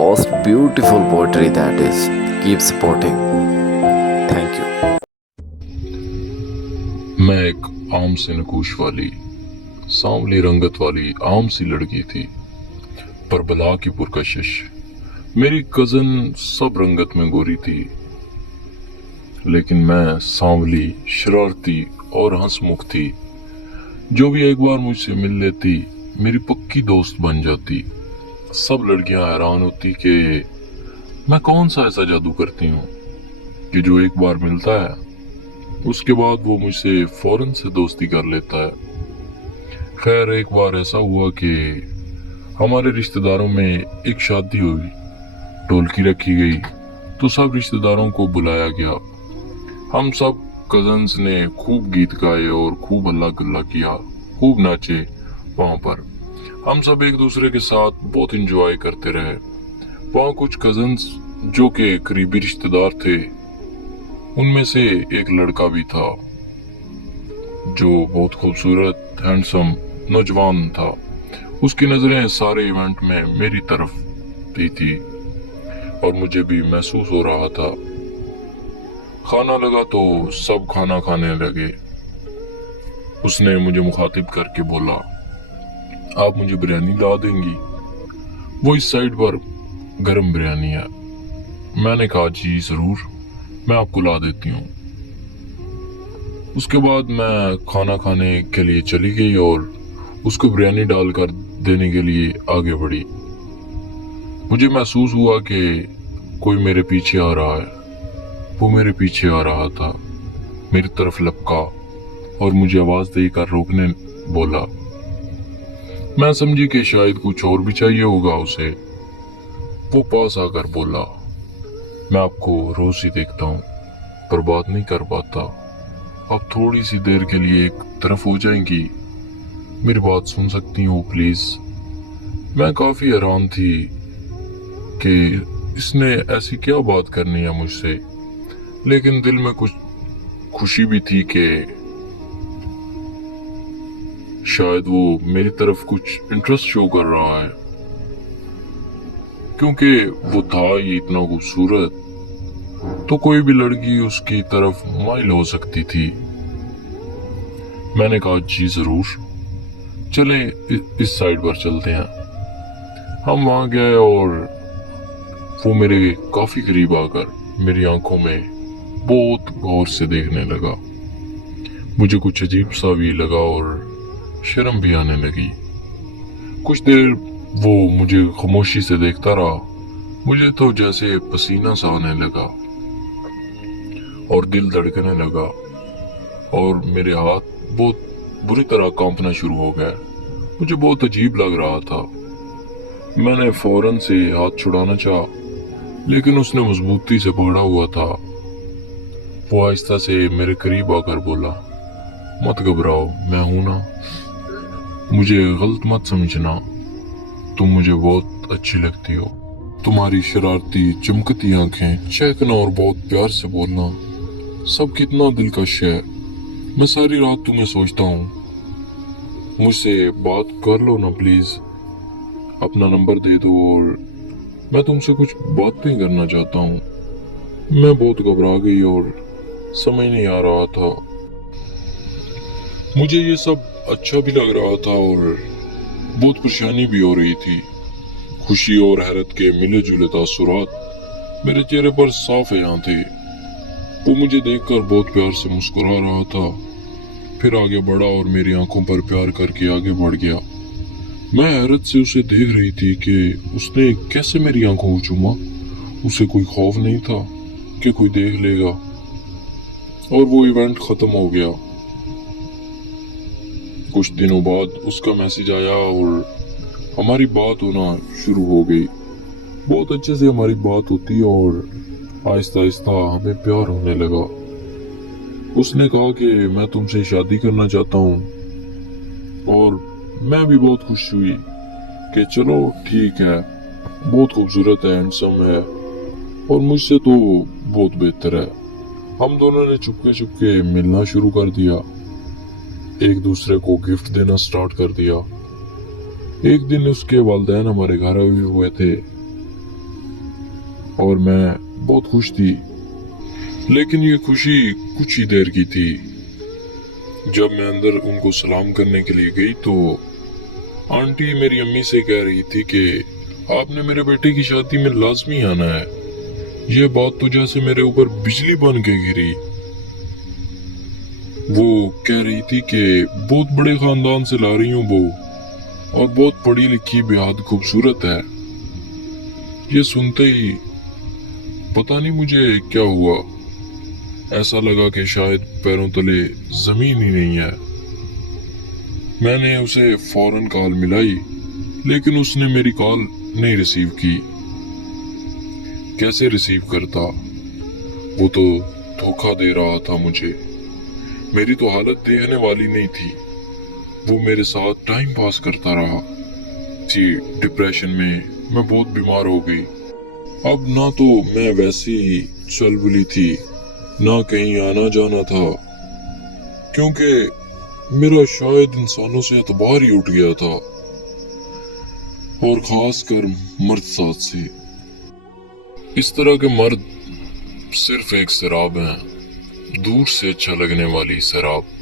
most beautiful poetry that is. Keep supporting. Thank you. मैं एक आम से नकूश वाली सांवली रंगत वाली आम सी लड़की थी, पर बला की पुरकशिश मेरी कजन सब रंगत में गोरी थी। लेकिन मैं सांवली, शरारती और हंसमुख थी। जो भी एक बार मुझसे मिल लेती मेरी पक्की दोस्त बन जाती। सब लड़कियां हैरान होती कि मैं कौन सा ऐसा जादू करती हूँ कि जो एक बार मिलता है उसके बाद वो मुझसे फौरन से दोस्ती कर लेता है। खैर, एक बार ऐसा हुआ कि हमारे रिश्तेदारों में एक शादी हुई, ढोलकी रखी गई तो सब रिश्तेदारों को बुलाया गया। हम सब कजन्स ने खूब गीत गाए और खूब हल्ला गुल्ला किया, खूब नाचे। वहां पर हम सब एक दूसरे के साथ बहुत एंजॉय करते रहे। वहां कुछ कजन्स जो के करीबी रिश्तेदार थे, उनमें से एक लड़का भी था जो बहुत खूबसूरत, हैंडसम नौजवान था। उसकी नजरें सारे इवेंट में मेरी तरफ भी थी और मुझे भी महसूस हो रहा था। खाना लगा तो सब खाना खाने लगे। उसने मुझे मुखातिब करके बोला, आप मुझे बिरयानी ला देंगी? वो इस साइड पर गरम बिरयानी है। मैंने कहा, जी जरूर, मैं आपको ला देती हूँ। उसके बाद मैं खाना खाने के लिए चली गई और उसको बिरयानी डालकर देने के लिए आगे बढ़ी। मुझे महसूस हुआ कि कोई मेरे पीछे आ रहा है। वो मेरे पीछे आ रहा था, मेरी तरफ लपका और मुझे आवाज देकर रोकने बोला। मैं समझी कि शायद कुछ और भी चाहिए होगा उसे। वो पास आकर बोला, मैं आपको रोज ही देखता हूँ पर बात नहीं कर पाता। आप थोड़ी सी देर के लिए एक तरफ हो जाएंगी? मेरी बात सुन सकती हो प्लीज? मैं काफी हैरान थी कि इसने ऐसी क्या बात करनी है मुझसे, लेकिन दिल में कुछ खुशी भी थी कि शायद वो मेरी तरफ कुछ इंटरेस्ट शो कर रहा है, क्योंकि वो था ही इतना खूबसूरत तो कोई भी लड़की उसकी तरफ माइल हो सकती थी। मैंने कहा, जी जरूर, चलें इस साइड पर चलते हैं। हम वहां गए और वो मेरे काफी करीब आकर मेरी आंखों में बहुत गौर से देखने लगा। मुझे कुछ अजीब सा भी लगा और शर्म भी आने लगी। कुछ देर वो मुझे खामोशी से देखता रहा। मुझे तो जैसे पसीना सा आने लगा और दिल धड़कने लगा और मेरे हाथ बहुत बुरी तरह कांपना शुरू हो गए। मुझे बहुत अजीब लग रहा था। मैंने फौरन से हाथ छुड़ाना चाहा, लेकिन उसने मजबूती से पकड़ा हुआ था। वो आहिस्ता से मेरे करीब आकर बोला, मत घबराओ, मैं हूं ना। मुझे गलत मत समझना, तुम मुझे बहुत अच्छी लगती हो। तुम्हारी शरारती चमकती आंखें, चहकना और बहुत प्यार से बोलना सब कितना दिलकश है। मैं सारी रात तुम्हें सोचता हूँ। मुझसे बात कर लो ना प्लीज। अपना नंबर दे दो और मैं तुमसे कुछ बात भी करना चाहता हूँ। मैं बहुत घबरा गई और समझ नहीं आ रहा था। मुझे ये सब अच्छा भी लग रहा था और बहुत परेशानी भी हो रही थी। खुशी और हैरत के मिले जुले तासुरात मेरे चेहरे पर साफ यहाँ थे। वो मुझे देखकर बहुत प्यार से मुस्कुरा रहा था, फिर आगे बढ़ा और मेरी आंखों पर प्यार करके आगे बढ़ गया। मैं हैरत से उसे देख रही थी कि उसने कैसे मेरी आंखों को चूमा। उसे कोई खौफ नहीं था कि कोई देख लेगा। और वो इवेंट खत्म हो गया। कुछ दिनों बाद उसका मैसेज आया और हमारी बात होना शुरू हो गई। बहुत अच्छे से हमारी बात होती और आहिस्ता आहिस्ता हमें प्यार होने लगा। उसने कहा कि मैं तुमसे शादी करना चाहता हूँ और मैं भी बहुत खुश हुई कि चलो ठीक है, बहुत खूबसूरत है, हैंडसम है और मुझसे तो बहुत बेहतर है। हम दोनों ने चुपके चुपके मिलना शुरू कर दिया, एक दूसरे को गिफ्ट देना स्टार्ट कर दिया। एक दिन उसके वालिदैन हमारे घर आए हुए थे। اور میں بہت خوش تھی، لیکن یہ خوشی کچھ ہی دیر کی تھی۔ جب میں اندر ان کو سلام کرنے کے لیے گئی تو آنٹی میری امی سے کہہ رہی تھی کہ آپ نے میرے بیٹے کی شادی میں لازمی آنا ہے۔ یہ بات تو جیسے میرے اوپر بجلی بن کے گری۔ وہ کہہ رہی تھی کہ بہت بڑے خاندان سے لا رہی ہوں بہو، اور بہت پڑھی لکھی بےحد خوبصورت ہے۔ یہ سنتے ہی پتہ نہیں مجھے کیا ہوا، ایسا لگا کہ شاید پیروں تلے زمین ہی نہیں ہے۔ میں نے اسے فوراً کال ملائی، لیکن اس نے میری کال نہیں ریسیو کی۔ کیسے ریسیو کرتا؟ وہ تو دھوکہ دے رہا تھا مجھے۔ میری تو حالت دیکھنے والی نہیں تھی۔ وہ میرے ساتھ ٹائم پاس کرتا رہا۔ جی، ڈپریشن میں میں بہت بیمار ہو گئی۔ اب نہ تو میں ویسی ہی چل بلی تھی، نہ کہیں آنا جانا تھا، کیونکہ میرا شاید انسانوں سے اعتبار ہی اٹھ گیا تھا، اور خاص کر مرد ساتھ سے۔ اس طرح کے مرد صرف ایک سراب ہیں، دور سے اچھا لگنے والی سراب۔